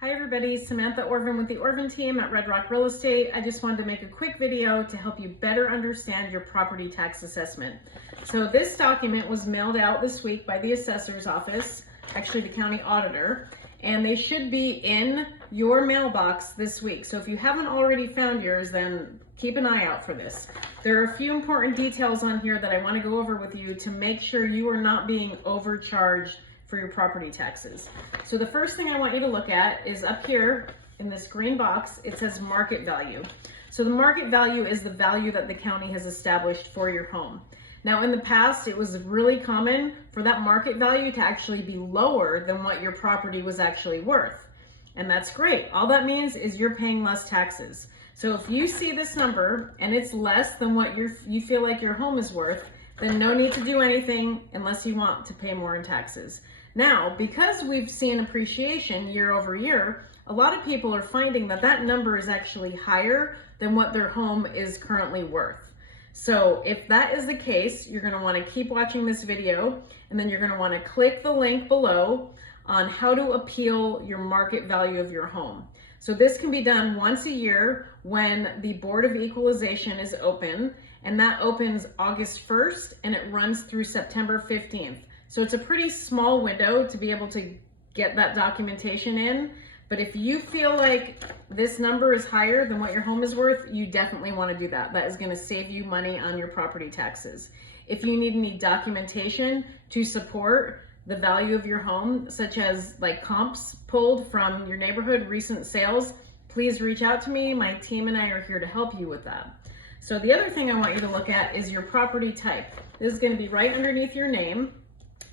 Hi everybody, Samantha Orvin with the Orvin team at Red Rock Real Estate. I just wanted to make a quick video to help you better understand your property tax assessment. So this document was mailed out this week by the assessor's office, actually the county auditor, and they should be in your mailbox this week. So if you haven't already found yours, then keep an eye out for this. There are a few important details on here that I want to go over with you to make sure you are not being overcharged for your property taxes. So the first thing I want you to look at is up here in this green box, it says market value. So the market value is the value that the county has established for your home. Now in the past, it was really common for that market value to actually be lower than what your property was actually worth. And that's great. All that means is you're paying less taxes. So if you see this number and it's less than what you feel like your home is worth, then no need to do anything unless you want to pay more in taxes. Now, because we've seen appreciation year over year, a lot of people are finding that that number is actually higher than what their home is currently worth. So if that is the case, you're gonna wanna keep watching this video, and then you're gonna wanna click the link below on how to appeal your market value of your home. So this can be done once a year when the Board of Equalization is open, and that opens August 1st and it runs through September 15th. So it's a pretty small window to be able to get that documentation in. But if you feel like this number is higher than what your home is worth, you definitely want to do that. That is going to save you money on your property taxes. If you need any documentation to support the value of your home, such as like comps pulled from your neighborhood, recent sales, please reach out to me. My team and I are here to help you with that. So the other thing I want you to look at is your property type. This is going to be right underneath your name.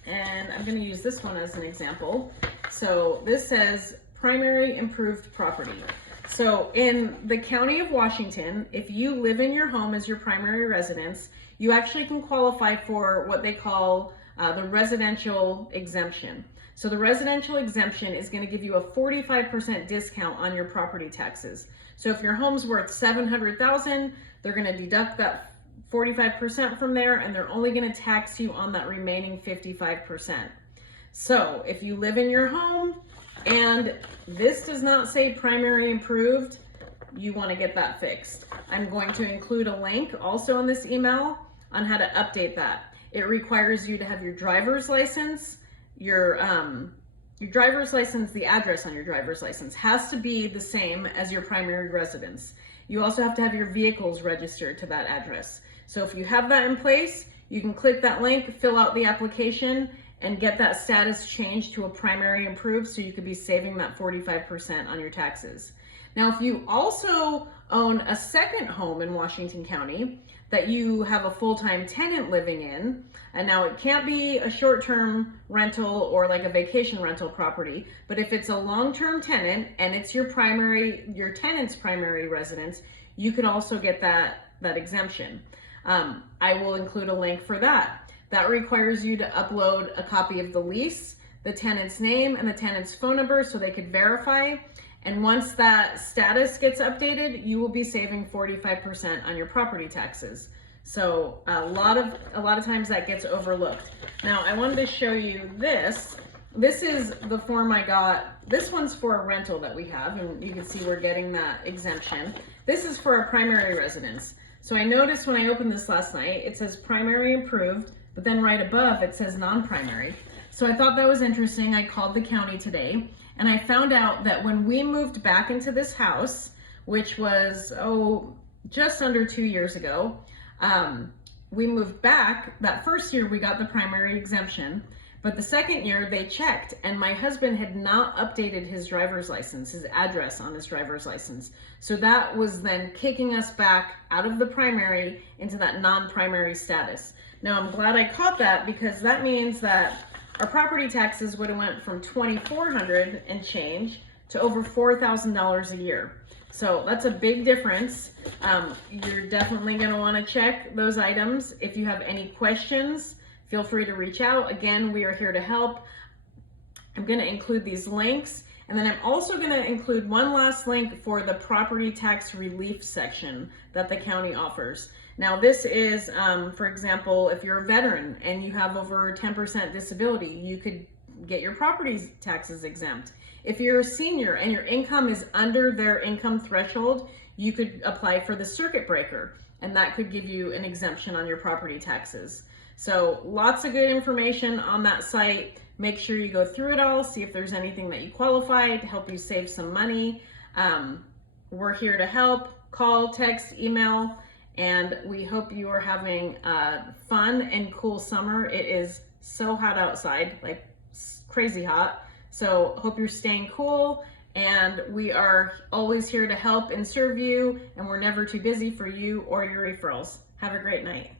And I'm going to use this one as an example. So this says primary improved property. So in the county of Washington, if you live in your home as your primary residence, you actually can qualify for what they call the residential exemption. So the residential exemption is going to give you a 45% discount on your property taxes. So if your home's worth $700,000, they're going to deduct that 45% from there, and they're only going to tax you on that remaining 55%. So if you live in your home and this does not say primary improved, you want to get that fixed. I'm going to include a link also in this email on how to update that. It requires you to have your driver's license, your driver's license, the address on your driver's license has to be the same as your primary residence. You also have to have your vehicles registered to that address. So if you have that in place, you can click that link, fill out the application, and get that status changed to a primary improved so you could be saving that 45% on your taxes. Now, if you also own a second home in Washington County that you have a full-time tenant living in, and now it can't be a short-term rental or like a vacation rental property, but if it's a long-term tenant and it's your tenant's primary residence, you can also get that exemption. I will include a link for that. That requires you to upload a copy of the lease, the tenant's name, and the tenant's phone number so they could verify. And once that status gets updated, you will be saving 45% on your property taxes. So a lot of times that gets overlooked. Now I wanted to show you this. This is the form I got. This one's for a rental that we have, and you can see we're getting that exemption. This is for a primary residence. So I noticed when I opened this last night, it says primary improved, but then right above it says non-primary. So I thought that was interesting. I called the county today and I found out that when we moved back into this house, which was, just under 2 years ago, we moved back. That first year we got the primary exemption, but the second year they checked and my husband had not updated his driver's license, his address on his driver's license. So that was then kicking us back out of the primary into that non-primary status. Now I'm glad I caught that because that means that our property taxes would have went from $2,400 and change to over $4,000 a year. So that's a big difference. You're definitely going to want to check those items. If you have any questions, feel free to reach out. Again, we are here to help. I'm going to include these links, and then I'm also going to include one last link for the property tax relief section that the county offers. Now this is, for example, if you're a veteran and you have over 10% disability, you could get your property taxes exempt. If you're a senior and your income is under their income threshold, you could apply for the circuit breaker, and that could give you an exemption on your property taxes. So lots of good information on that site. Make sure you go through it all, see if there's anything that you qualify to help you save some money. We're here to help. Call, text, email, and we hope you are having a fun and cool summer. It is so hot outside, like crazy hot. So hope you're staying cool, and we are always here to help and serve you, and we're never too busy for you or your referrals. Have a great night.